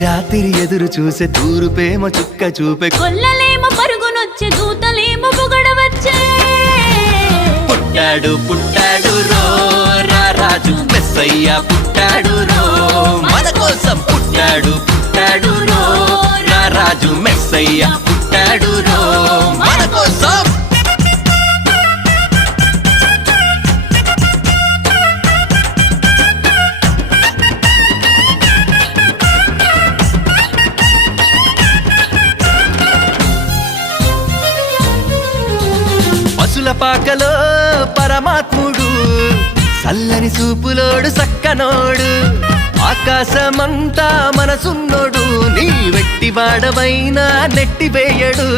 రాత్రి ఎదురు చూసే తూరుపేమో చుక్క చూపే కొల్లలేమో పరుగునొచ్చే దూతలేమో పొగడవచ్చే పుట్టాడు పుట్టాడు రో రారాజు మెస్సయ్య పుట్టాడు రో మన కోసం పుట్టాడు పుట్టాడు రో రారాజు మెస్సయ్య పుట్టాడు రో మన కోసం పసుల పాకలో పరమాత్ముడు చల్లని చూపులోడు సక్కనోడు ఆకాశమంతా మనసున్నోడు నీ వెట్టి వాడవైనా నెట్టివేయడు